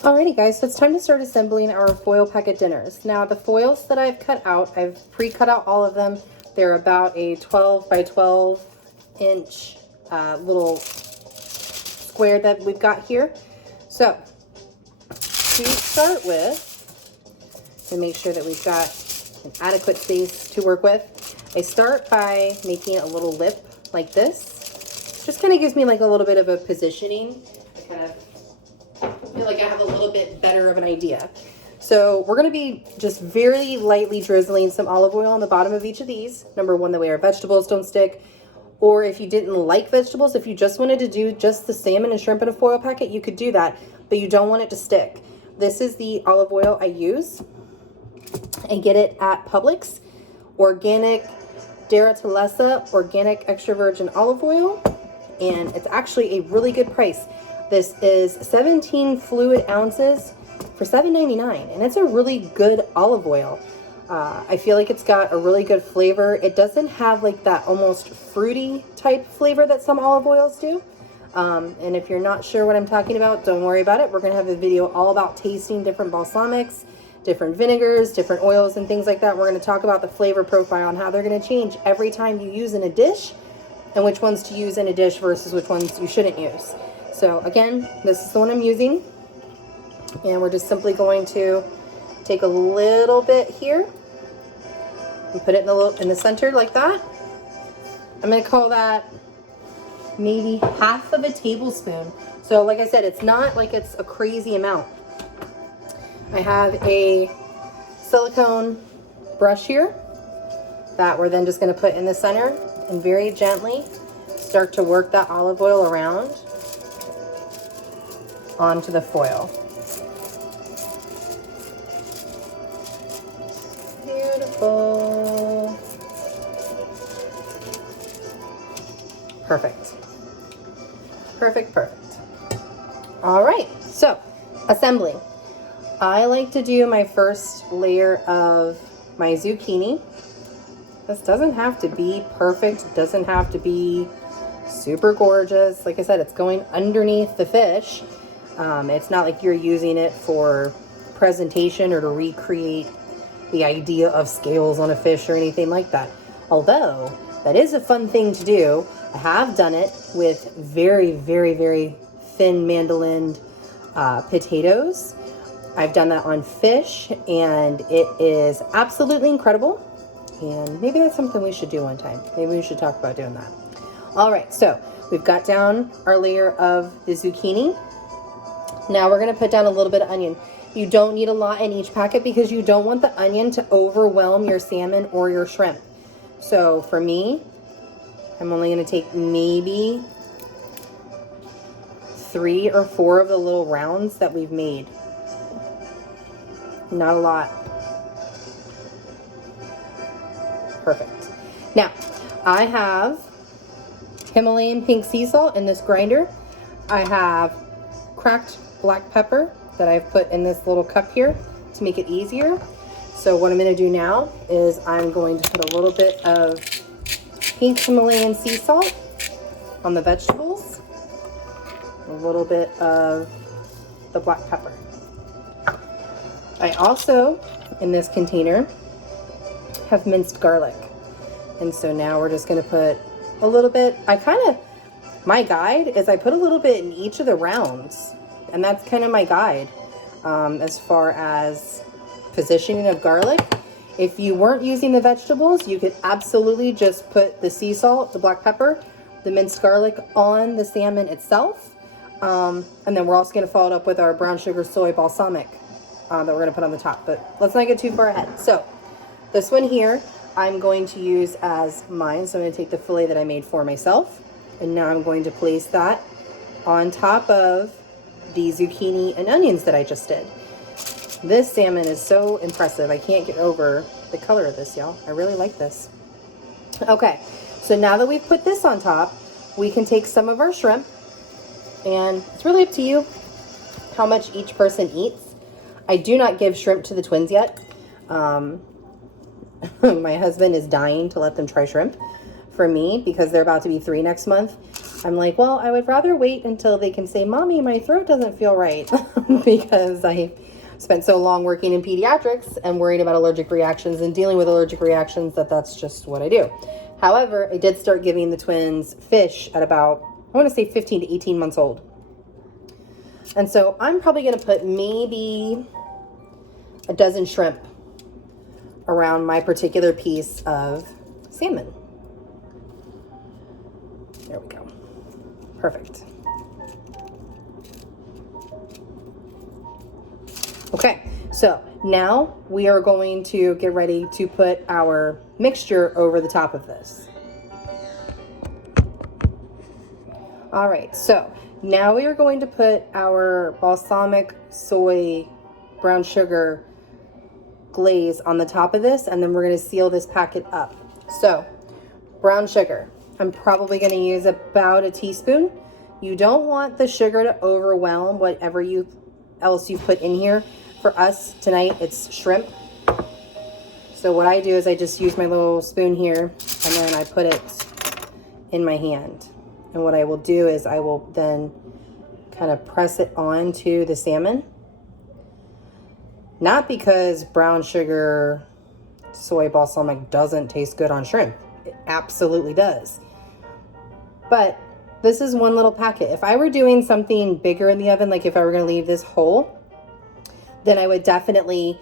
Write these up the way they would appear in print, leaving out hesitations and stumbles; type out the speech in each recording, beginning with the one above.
Alrighty guys, so it's time to start assembling our foil packet dinners. Now the foils that I've cut out, I've pre-cut out all of them. They're about a 12 by 12 inch little square that we've got here. So to start with, to make sure that we've got an adequate space to work with, I start by making a little lip like this. Just kind of gives me like a little bit of a positioning. I kind of feel like I have a little bit better of an idea. So we're going to be just very lightly drizzling some olive oil on the bottom of each of these. Number one, that way our vegetables don't stick. Or if you didn't like vegetables, if you just wanted to do just the salmon and shrimp in a foil packet, you could do that, but you don't want it to stick. This is the olive oil I use. I get it at Publix. Organic Derratolessa organic extra virgin olive oil, and it's actually a really good price. This is 17 fluid ounces for $7.99, and it's a really good olive oil. I feel like it's got a really good flavor. It doesn't have like that almost fruity type flavor that some olive oils do. And if you're not sure what I'm talking about, don't worry about it. We're going to have a video all about tasting different balsamics, different vinegars, different oils, and things like that. We're going to talk about the flavor profile and how they're going to change every time you use in a dish, and which ones to use in a dish versus which ones you shouldn't use. So again, this is the one I'm using, and we're just simply going to take a little bit here and put it in the center like that. I'm going to call that maybe half of a tablespoon. So like I said, it's not like it's a crazy amount. I have a silicone brush here that we're then just going to put in the center and very gently start to work that olive oil around onto the foil. Beautiful. Perfect. Perfect, perfect. All right, so assembling. I like to do my first layer of my zucchini. This doesn't have to be perfect. It doesn't have to be super gorgeous. Like I said, it's going underneath the fish. It's not like you're using it for presentation or to recreate the idea of scales on a fish or anything like that. Although that is a fun thing to do. I have done it with very, very, very thin mandolin potatoes. I've done that on fish, and it is absolutely incredible. And maybe that's something we should do one time. Maybe we should talk about doing that. All right, so we've got down our layer of the zucchini. Now we're going to put down a little bit of onion. You don't need a lot in each packet because you don't want the onion to overwhelm your salmon or your shrimp. So for me, I'm only going to take maybe 3 or 4 of the little rounds that we've made. Not a lot. Perfect. Now, I have Himalayan pink sea salt in this grinder. I have cracked black pepper that I've put in this little cup here to make it easier. So what I'm going to do now is I'm going to put a little bit of pink Himalayan sea salt on the vegetables, a little bit of the black pepper. I also, in this container, have minced garlic. And so now we're just going to put a little bit. My guide is I put a little bit in each of the rounds. And that's kind of my guide as far as positioning of garlic. If you weren't using the vegetables, you could absolutely just put the sea salt, the black pepper, the minced garlic on the salmon itself. And then we're also going to follow it up with our brown sugar soy balsamic that we're going to put on the top. But let's not get too far ahead. So this one here, I'm going to use as mine. So I'm going to take the fillet that I made for myself. And now I'm going to place that on top of the zucchini and onions that I just did. This salmon is so impressive. I can't get over the color of this, y'all. I really like this. Okay, so now that we've put this on top, we can take some of our shrimp, and it's really up to you how much each person eats. I do not give shrimp to the twins yet. My husband is dying to let them try shrimp for me because they're about to be 3 next month. I'm like, well, I would rather wait until they can say, Mommy, my throat doesn't feel right, because I spent so long working in pediatrics and worrying about allergic reactions and dealing with allergic reactions that's just what I do. However, I did start giving the twins fish at about, I want to say 15 to 18 months old. And so I'm probably going to put maybe a dozen shrimp around my particular piece of salmon. There we go. Perfect. Okay, so now we are going to get ready to put our mixture over the top of this. All right, so now we are going to put our balsamic soy brown sugar glaze on the top of this, and then we're going to seal this packet up. So brown sugar, I'm probably going to use about a teaspoon. You don't want the sugar to overwhelm whatever else you put in here. For us tonight, it's shrimp. So what I do is I just use my little spoon here, and then I put it in my hand. And what I will do is I will then kind of press it onto the salmon. Not because brown sugar soy balsamic doesn't taste good on shrimp. It absolutely does. But this is one little packet. If I were doing something bigger in the oven, like if I were going to leave this whole, then I would definitely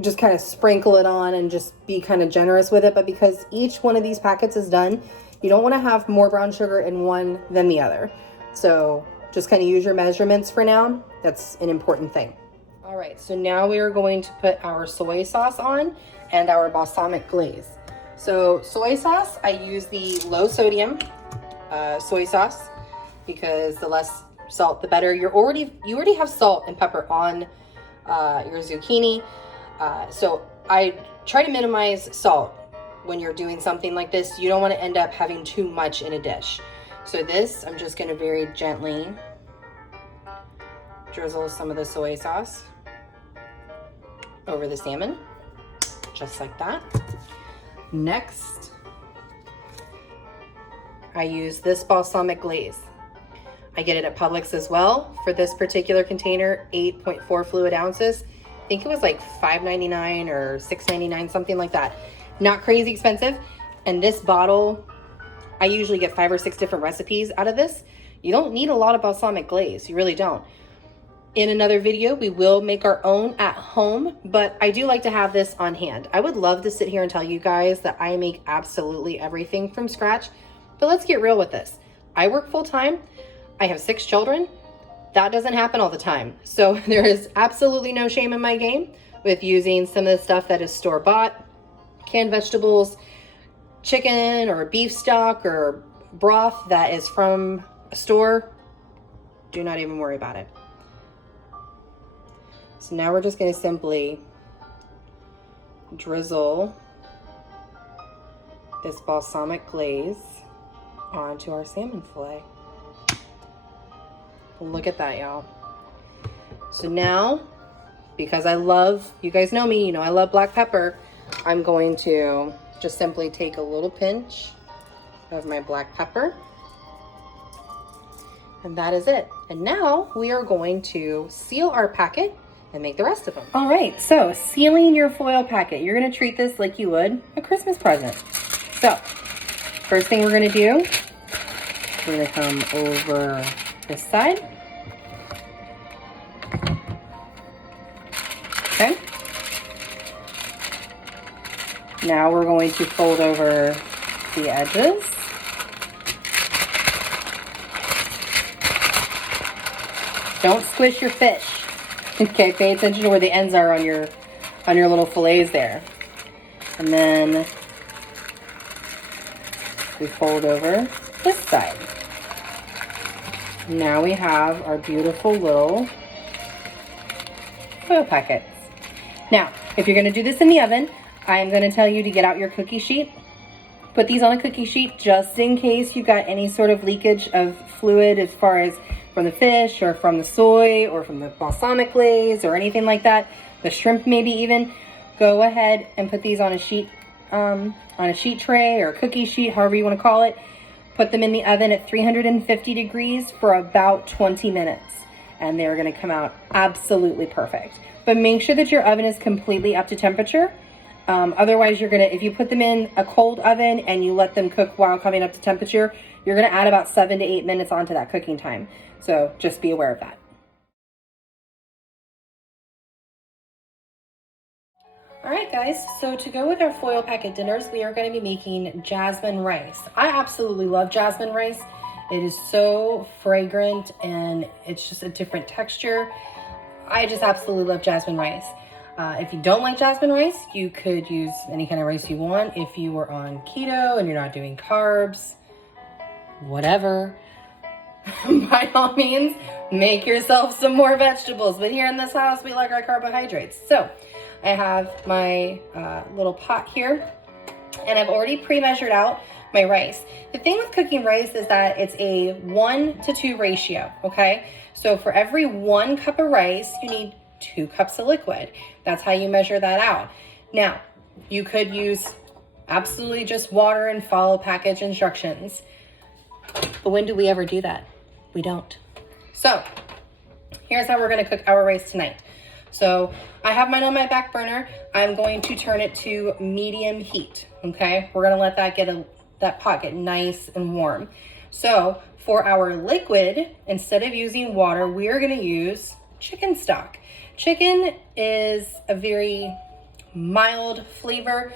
just kind of sprinkle it on and just be kind of generous with it. But because each one of these packets is done, you don't want to have more brown sugar in one than the other. So just kind of use your measurements for now. That's an important thing. All right, so now we are going to put our soy sauce on and our balsamic glaze. So soy sauce, I use the low sodium soy sauce, because the less salt the better. You already have salt and pepper on your zucchini, so I try to minimize salt when you're doing something like this. You don't want to end up having too much in a dish. So this, I'm just going to very gently drizzle some of the soy sauce over the salmon, just like that. Next, I use this balsamic glaze. I get it at Publix as well. For this particular container, 8.4 fluid ounces. I think it was like $5.99 or $6.99, something like that. Not crazy expensive. And this bottle, I usually get 5 or 6 different recipes out of this. You don't need a lot of balsamic glaze. You really don't. In another video, we will make our own at home, but I do like to have this on hand. I would love to sit here and tell you guys that I make absolutely everything from scratch, but let's get real with this. I work full time. I have 6 children. That doesn't happen all the time. So there is absolutely no shame in my game with using some of the stuff that is store-bought, canned vegetables, chicken or beef stock or broth that is from a store. Do not even worry about it. So now we're just going to simply drizzle this balsamic glaze onto our salmon fillet. Look at that, y'all. So now, because I love, you guys know me, you know I love black pepper, I'm going to just simply take a little pinch of my black pepper. And that is it. And now we are going to seal our packet and make the rest of them. All right, so sealing your foil packet. You're gonna treat this like you would a Christmas present. So, first thing we're gonna do, we're gonna come over this side. Okay. Now we're going to fold over the edges. Don't squish your fish. Okay, pay attention to where the ends are on your little fillets there. And then we fold over this side. Now we have our beautiful little foil packets. Now, if you're going to do this in the oven, I'm going to tell you to get out your cookie sheet. Put these on a cookie sheet just in case you got any sort of leakage of fluid as far as from the fish or from the soy or from the balsamic glaze or anything like that. The shrimp maybe even. Go ahead and put these on a sheet tray or a cookie sheet, however you want to call it. Put them in the oven at 350 degrees for about 20 minutes, and they're gonna come out absolutely perfect. But make sure that your oven is completely up to temperature. Otherwise, if you put them in a cold oven and you let them cook while coming up to temperature, you're gonna add about 7 to 8 minutes onto that cooking time. So just be aware of that. All right, guys, so to go with our foil packet dinners, we are going to be making jasmine rice. I absolutely love jasmine rice. It is so fragrant and it's just a different texture. I just absolutely love jasmine rice. If you don't like jasmine rice, you could use any kind of rice you want. If you were on keto and you're not doing carbs, whatever, by all means, make yourself some more vegetables. But here in this house, we like our carbohydrates. So I have my little pot here, and I've already pre-measured out my rice. The thing with cooking rice is that it's a 1-to-2 ratio, okay? So for every 1 cup of rice, you need 2 cups of liquid. That's how you measure that out. Now, you could use absolutely just water and follow package instructions. But when do we ever do that? We don't. So here's how we're gonna cook our rice tonight. So I have mine on my back burner. I'm going to turn it to medium heat, okay? We're gonna let that pot get nice and warm. So for our liquid, instead of using water, we're gonna use chicken stock. Chicken is a very mild flavor,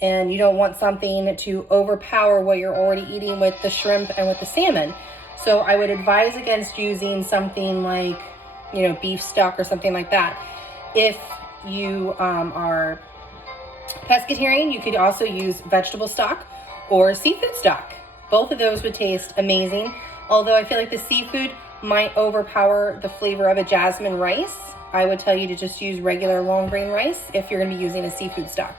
and you don't want something to overpower what you're already eating with the shrimp and with the salmon. So I would advise against using something like, beef stock or something like that. If you are pescatarian, you could also use vegetable stock or seafood stock. Both of those would taste amazing, although I feel like the seafood might overpower the flavor of a jasmine rice. I would tell you to just use regular long grain rice if you're gonna be using a seafood stock.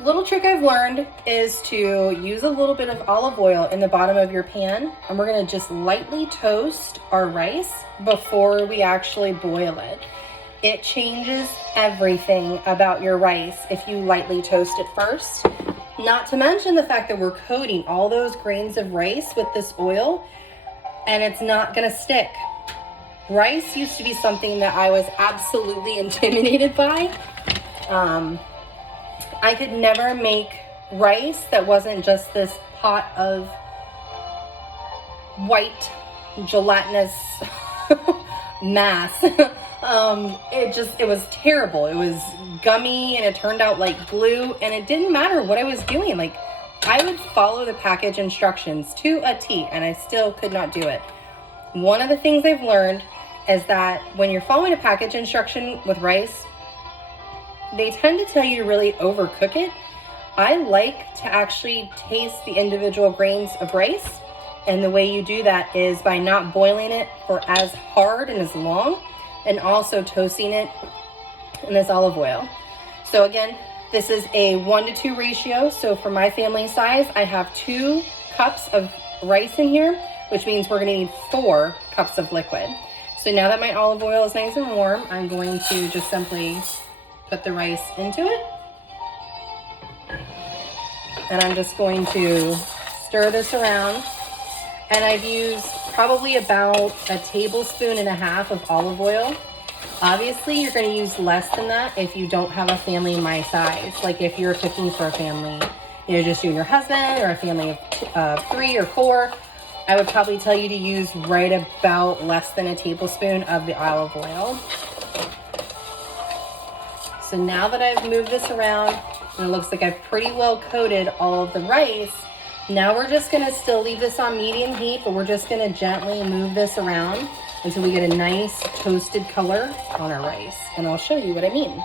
Little trick I've learned is to use a little bit of olive oil in the bottom of your pan, and we're gonna just lightly toast our rice before we actually boil it. It changes everything about your rice if you lightly toast it first. Not to mention the fact that we're coating all those grains of rice with this oil, and it's not gonna stick. Rice used to be something that I was absolutely intimidated by. I could never make rice that wasn't just this pot of white gelatinous mass. It was terrible. It was gummy and it turned out like glue, and it didn't matter what I was doing. Like, I would follow the package instructions to a T, and I still could not do it. One of the things I've learned is that when you're following a package instruction with rice, they tend to tell you to really overcook it. I like to actually taste the individual grains of rice, and the way you do that is by not boiling it for as hard and as long, and also toasting it in this olive oil. So again, this is a 1-to-2 ratio. So for my family size, I have 2 cups of rice in here, which means we're gonna need 4 cups of liquid. So now that my olive oil is nice and warm, I'm going to just simply put the rice into it. And I'm just going to stir this around. And I've used probably about 1.5 tablespoons of olive oil. Obviously, you're going to use less than that if you don't have a family my size. Like if you're cooking for a family, just you and your husband, or a family of 3 or 4, I would probably tell you to use right about less than 1 tablespoon of the olive oil. So now that I've moved this around, and it looks like I've pretty well coated all of the rice, now we're just gonna still leave this on medium heat, but we're just gonna gently move this around until we get a nice toasted color on our rice. And I'll show you what I mean.